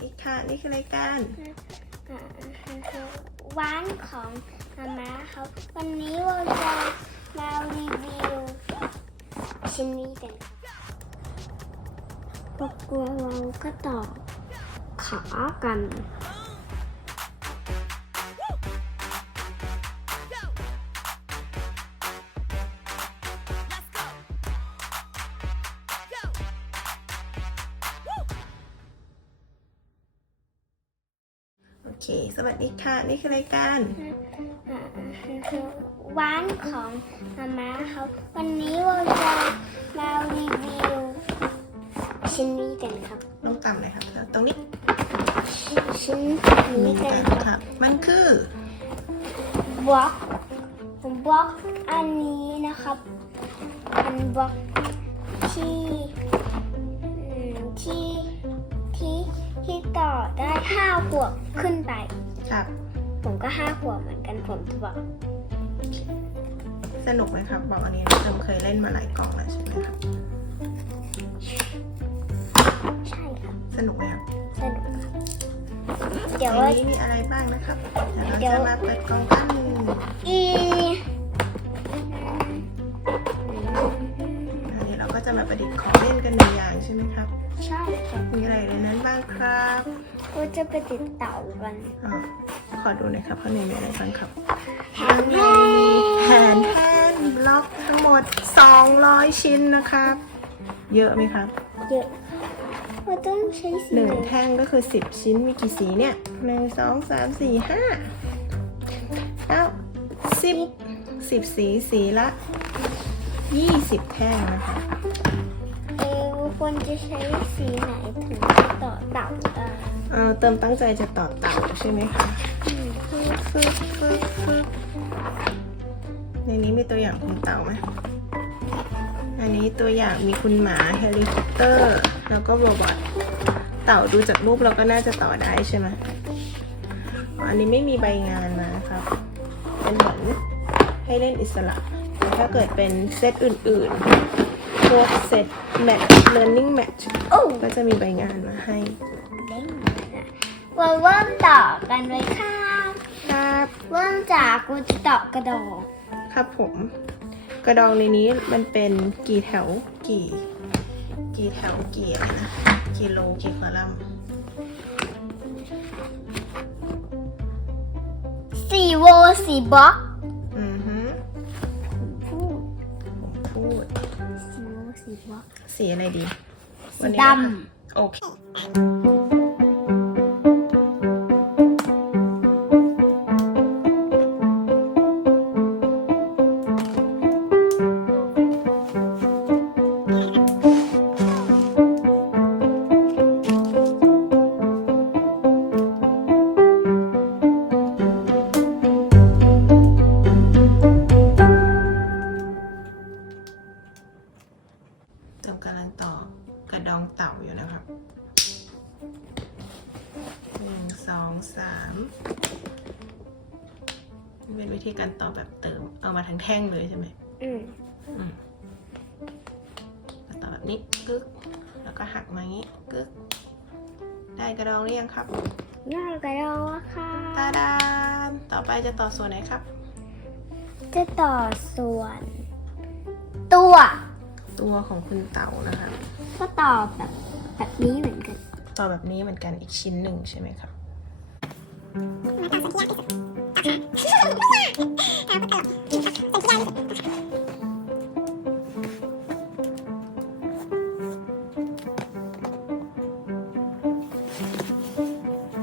ดีค่ะ นี่คือรายการร้านของมาม่าเขาวันนี้เราจะมารีวิวชิ้นนี้กันพวกกลัวเราก็ต่อขากัน เค สวัสดีค่ะ นี่คือรายการร้านของมาม่าเขาวันนี้เราจะมารีวิวชิ้นนี้กันครับลงต่ำเลยครับ ตรงนี้ชิ้นนี้กันครับ มันคือบล็อกบล็อกอันนี้นะครับเป็นบล็อกที่ที่ที่ที่ต่อได้ ห้าขวบขึ้นไป ครับ ผมก็ห้าขวบเหมือนกันผมจะบอกสนุกไหมครับ บอกอันนี้นะเติมเคยเล่นมาหลายกล่องแล้วใช่ไหมครับ ใช่ครับสนุกไหมครับสนุกครับเดี๋ยวในว่านี้มีอะไรบ้างนะครับเดี๋ยวเราเดี๋ยวจะมาเปิดกล่องกันอีอันนี้เราก็จะมาประดิษฐ์ของเล่นกันหนึ่งอย่างใช่ไหมครับ ใช่ครับมีอะไรในนั้นบ้างครับ ก็จะไปติดเต่ากันอ๋อขอดูหน่อยครับข้างในมีอะไรบ้างครับแผข้างนในแผ่นแผ่นบล็อกทั้งหมด 200 ชิ้นนะครับ เยอะไหมครับ เยอะเราต้องใช้สีหนึ่งไหนแท่งก็คือ 10 ชิ้นมีกี่สีเนี่ยหนึ่งสองสามสี่ห้าเก้าสิบสิบสีสีละ 20 แท่งนะคะ เอวควรจะใช้สีไหนถึงต่อเต่าได้ เออเติมตั้งใจจะต่อเต่าใช่ไหมคะในนี้มีตัวอย่างคุณเต่าไหมอันนี้ตัวอย่างมีคุณหมาเฮลิคอปเตอร์ แล้วก็โรบอทเต่าดูจากรูปเราก็น่าจะต่อได้ใช่ไหมอันนี้ไม่มีใบงานมาครับ เป็นเหมือนให้เล่นอิสระแต่ถ้าเกิดเป็นเซตอื่นๆพวกเซต match learning match โอ้ก็จะมีใบงานมาให้ เด้งนะเราเริ่มต่อกันเลยค่ะครับเริ่มจากกูจะต่อกระโดดครับผม กระดองในนี้มันเป็นกี่แถวกี่ กี่แถวกี่อะไรนะกี่โลกี่คอลัมน์สี่โวสี่บล็อกอือฮึพูดผมพูดสี่โวสี่บล็อกสีอะไรดีสีวันนี้ดนะคะโอเคเสองสามนี่เป็นวิธีการต่อแบบเติม เอามาทั้งแท่งเลยใช่ไหมำอืมอืมมาต่อแบบนี้กึกแล้วก็หักมาอย่างนี้กึกได้กระดองหรือยังครับ น่ากระโดดค่ะตาดานต่อไปจะต่อส่วนไหนครับ จะต่อส่วน ตัว ตัวของคุณเต่านะครับก็ต่อแบบแบบนี้เหมือนกัน ต่อแบบนี้เหมือนกันอีกชิ้นหนึ่งใช่ไหมครับ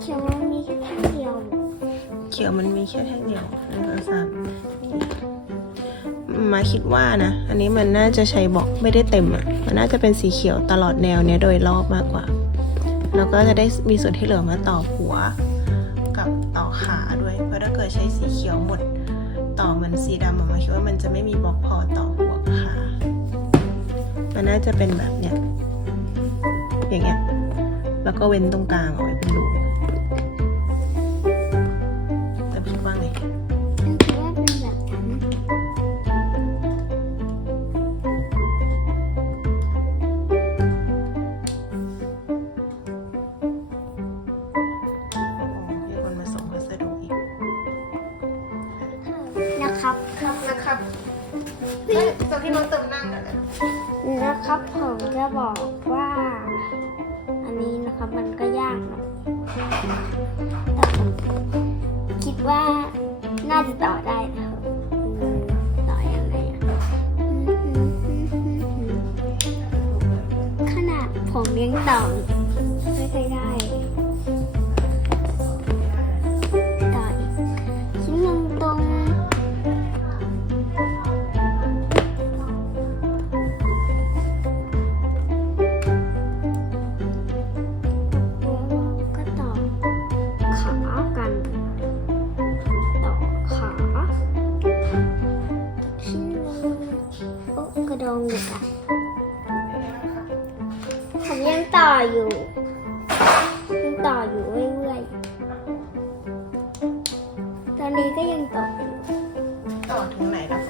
เขียวมันมีแค่แท่งเดียว เขียวมันมีแค่แท่งเดียวหนึ่งสองสามมาคิดว่านะ อันนี้มันน่าจะใช้บล็อกไม่ได้เต็มอะ มันน่าจะเป็นสีเขียวตลอดแนวเนี้ยโดยรอบมากกว่า แล้วก็จะได้มีส่วนที่เหลือมาต่อหัว กับต่อขาด้วย เพราะถ้าเกิดใช้สีเขียวหมด ต่อเหมือนสีดำอะมาคิดว่ามันจะไม่มีบล็อกพอต่อหัวขามันน่าจะเป็นแบบเนี้ยอย่างเงี้ยแล้วก็เว้นตรงกลางเอาไว้เป็นรู นะครับ ครับนะครับเอ้ยตอนที่น้องเติมนั่งนั่นแหละนะครับผมจะบอกว่า อันนี้นะครับมันก็ยากหน่อยแต่ผมคิดว่าน่าจะต่อได้นะครับอืมต่อยังไงอะขนาดผมยังต่อไม่เคอยได้ ยังต่ออยู่ยังต่ออยู่เรื่อยๆตอนนี้ก็ยังต่ออยู่ต่อถึงไหนแล้ว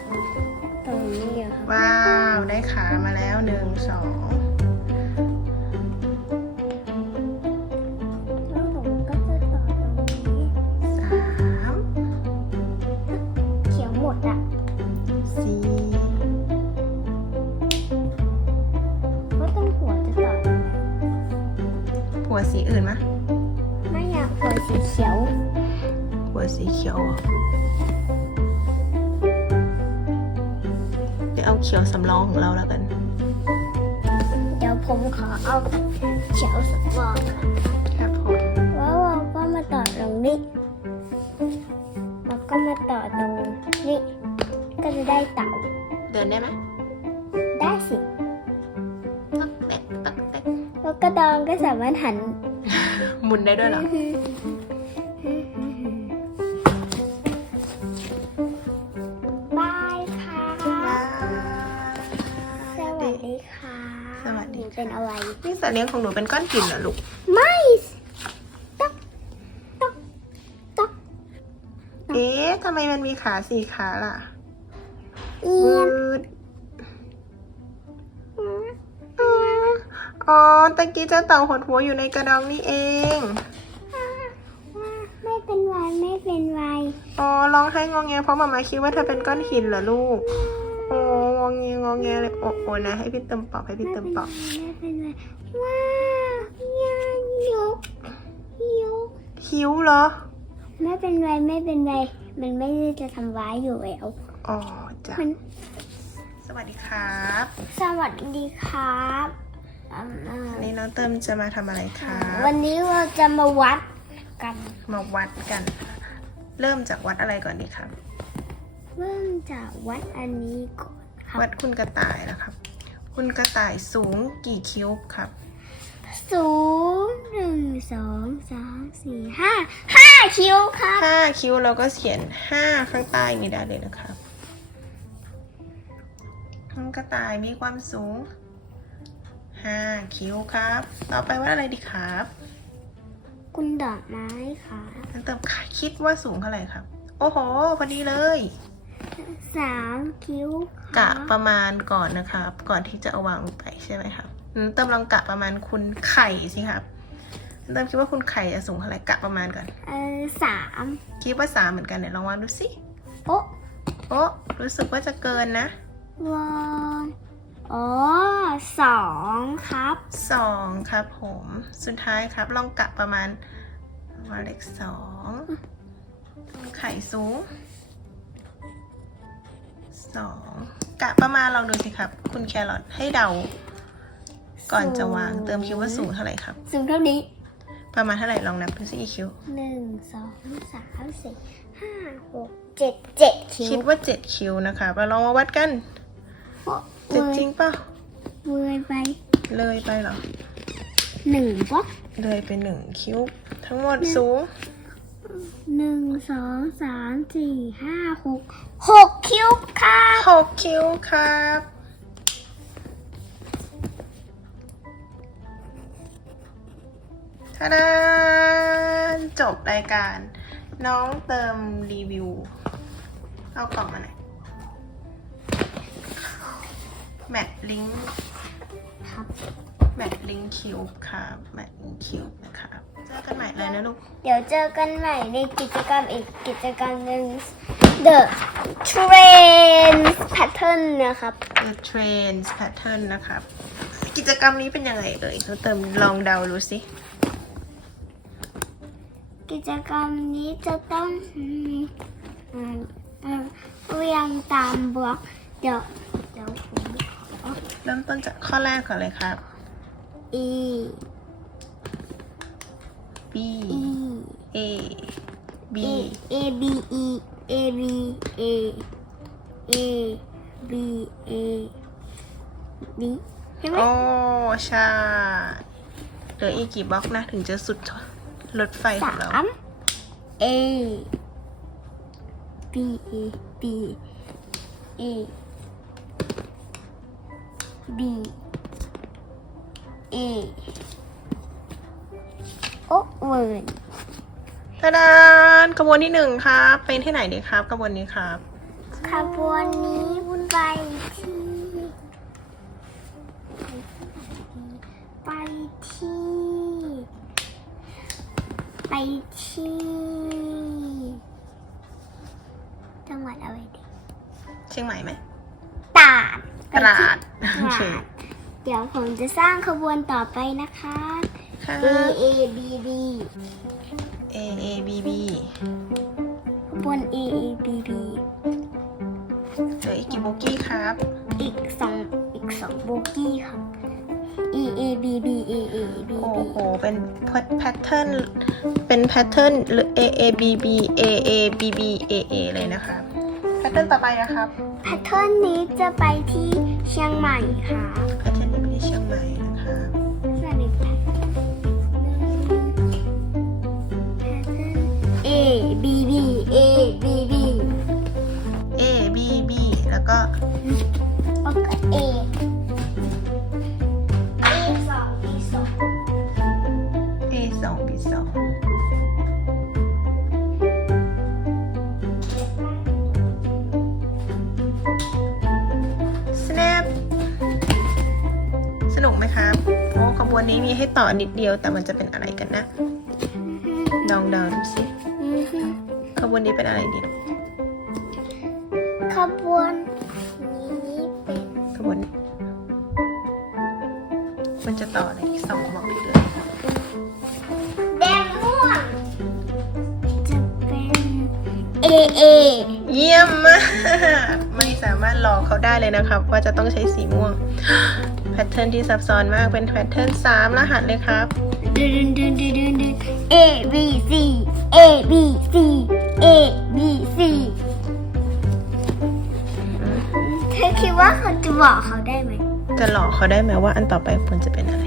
ตรงนี้อะครับว้าว ได้ขามาแล้วหนึ่งสอง วสีอื่นมะไม่อยากหัวสีเขียว หัวสีเขียวเหรอเดี๋ยวเอาเขียวสำรองของเราแล้วกัน เดี๋ยวผมขอเอาเขียวสำรองก่อนครั แล้วกระดองก็สามารถหันหมุนได้ด้วยเหรอ บายค่ะว้าวสวัสดีค่ะสวัสดี หนูค่ะเป็นอะไร นี่สัตว์เลี้ยงของหนูเป็นก้อนหินเหรอลูก ไม่ต๊อกต๊อกต๊อกเอ๊ะทำไมมันมีขาสี่ขาล่ะ เอีอืยนด อ๋อ ตะกี้เจ้าเต่าหดหัวอยู่ในกระดองนี่เอง ไม่เป็นไรไม่เป็นไรอ๋อ ร้องให้งองแงเพราะมามาคิดว่าเธอเป็นก้อนหินเหรอลูก โอ้งองแงงองแงเลยโอ้โอ้นะ ให้พี่เติมปอกให้พี่เติมปอกไม่เป็นไรว้าวยังยกยกหิวเหรอ ไม่เป็นไรไม่เป็นไร มันไม่ได้จะทำร้ายอยู่แล้วอ๋อจ้ะมันสวัสดีครับ สวัสดีครับอืม วันนี้น้องเติมจะมาทำอะไรครับวันนี้เราจะมาวัดกัน มาวัดกัน เริ่มจากวัดอะไรก่อนดีครับเริ่มจากวัดอันนี้ก่อนครับวัดคุณกระต่ายนะครับ คุณกระต่ายสูงกี่คิ้วครับศูนย์หนึ่งสองสามสี่ห้าห้าคิ้วครับห้าคิ้วเราก็เขียนห้าข้างใต้นี้ได้เลยนะครับคุณกระต่ายมีความสูง ห้าคิ้วครับ ต่อไปวัดอะไรดีครับคุณดอกไม้ค่ะน้องเติมคิดว่าสูงเท่าไหร่ครับ โอ้โห พอดีเลย สามคิ้วกะประมาณก่อนนะครับ ก่อนที่จะเอาวางลงไปใช่ไหมครับอืมเติมลองกะประมาณคุณไข่สิครับเติมคิดว่าคุณไข่จะสูงเท่าไหร่กะประมาณก่อน เออสามคิดว่าสามเหมือนกันเนี่ยลองวางดูสิโป๊ะโอ้รู้สึกว่าจะเกินนะวาง อ๋อสองครับ สองครับผม สุดท้ายครับ ลองกะประมาณวางเลขสองไข่สูงสองกะประมาณลองดูสิครับ คุณแครอทให้เดา ก่อนจะวางเติมคิดว่าสูงเท่าไหร่ครับ สูงเท่านี้ ประมาณเท่าไหร่ลองนับดูสิกี่คิ้วหนึ่งสองสามสี่ห้าหกเจ็ดเจ็ดคิ้วคิดว่าเจ็ดคิ้วนะคะเราลองมาวัดกัน เจ็ดจริงเปล่าเวยไปเลยไปเหรอหนึ่งบล็อกเลยไปหนึ่งคิ้ว ทั้งหมดสูงหนึ่งสองสามสี่ห้าหกหกคิ้วครับหกคิ้วครับทาดานจบรายการ น้องเติมรีวิว เอากล่องมาหน่อย แมทลิงก์ครับแมทลิงคิวครับแมทลิงคิวนะคะเจอกันใหม่เลยนะลูก เดี๋ยวเจอกันใหม่ในกิจกรรมอีกกิจกรรมหนึ่ง the train pattern นะครับ The Trains Pattern นะครับ กิจกรรมนี้เป็นยังไงเอ่ยเราเติมลองเดาดูสิ กิจกรรมนี้จะต้องอืมอืมอืมเรียงตามบล็อกเดี๋ยวเดี๋ยวผม เริ่มต้นจากข้อแรกก่อนเลยครับ E B E A B A A B E A B A A B A B ใช่ไหมโอ้ใช่เหลืออีกกี่บล็อกนะถึงจะสุดรถไฟขสาองเราม A B A B A B A โอ้เวิร์นตาดานกระบวนที่หนึ่งครับ เป็นที่ไหนดีครับกระบวนนี้ครับ ขบวนนี้ไปที่ ไปที่ ไปที่ จังหวัดอะไรดีเชียงใหม่ไหมตราดตราดไปที่โอเคตราด เดี๋ยวผมจะสร้างขบวนต่อไปนะคะครับ A A B B A A B B ขบวน A A B B เหลืออีกกี่โบกี้ครับ อีกสองอีกสองโบกี้ครับ E A B B A A B โอ้ B โห เป็นแพทเทิร์น เป็นแพทเทิร์นหรือ A A B B A A B B A A เลยนะครับแพทเทิร์นต่อไปนะครับ แพทเทิร์นนี้จะไปที่ เชียงใหม่ค่ะ วนนี้มีให้ต่อนิดเดียวแต่มันจะเป็นอะไรกันนะลองเดาดูสิอือฮึขบวนนี้เป็นอะไรดีขบวนนี้เป็นขบวนนี้มันจะต่ออะไรอีกสองบอกเลยแดงม่วงจะเป็น A A เยี่ยมมาก ไม่สามารถหลอกเขาได้เลยนะครับ ว่าจะต้องใช้สีม่วงแพทเทิร์นที่ซับซ้อนมากเป็นแพทเทิร์นสามรหัสเลยครับ ดึนดึนดึนดึนดึน A B C A B C A B C เธอคิดว่าเขาจะบอกเขาได้ไหมจะหลอกเขาได้ไหมว่าอันต่อไปควรจะเป็นอะไร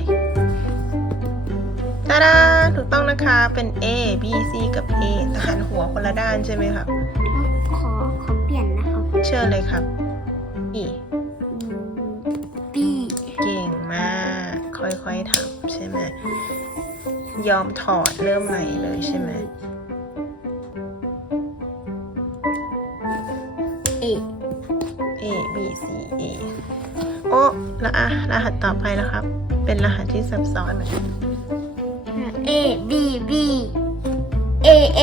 ตาดาถูกต้องนะคะเป็น A B C กับ A แต่หันหัวคนละด้านใช่ไหมครับ ขอขอเปลี่ยนนะครับ เชื่อเลยครับ ค่อยๆทำใช่ไหมยอมถอดเริ่มใหม่เลยใช่ไหม A A B C A โอ้แล้วอะรหัสต่อไปนะครับ เป็นรหัสที่ซับซ้อนเหมือนกัน A B B A A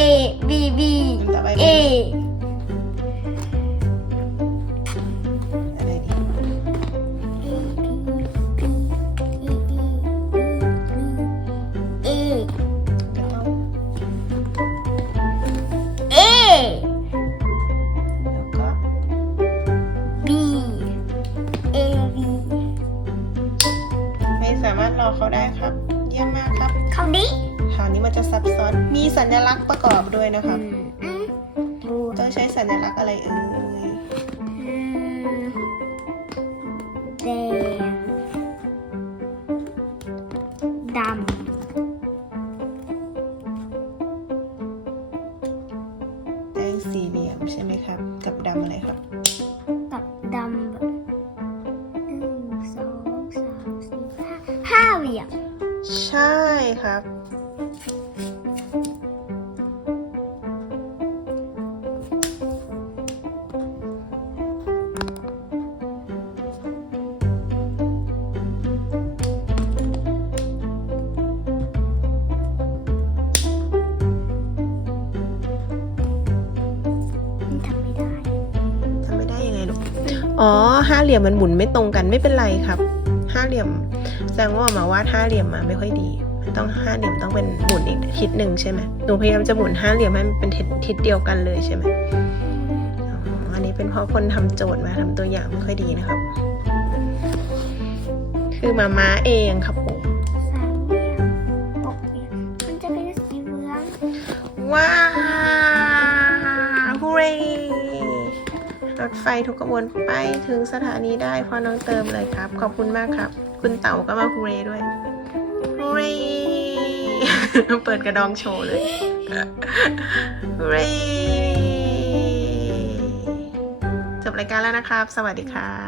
B B ต่อไป A อ๋อห้าเหลี่ยมมันหมุนไม่ตรงกันไม่เป็นไรครับห้าเหลี่ยมแสดงว่ามาวาดห้าเหลี่ยมมาไม่ค่อยดีมันต้องห้าเหลี่ยมต้องเป็นหมุนอีกทิศหนึ่งใช่ไหมหนูพยายามจะหมุนห้าเหลี่ยมให้มันเป็นทิศเดียวกันเลยใช่ไหมอ๋ออันนี้เป็นเพราะคนทำโจทย์มาทำตัวอย่างไม่ค่อยดีนะครับ คือมาม้าเองครับผม ถไฟทุกขบวนไปถึงสถานีได้พอน้องเติมเลยครับ ขอบคุณมากครับ คุณเต๋าก็มาฮูเร่ด้วยฮูเร่เปิดกระดองโชว์เลยฮูเร่จบรายการแล้วนะครับ สวัสดีครับ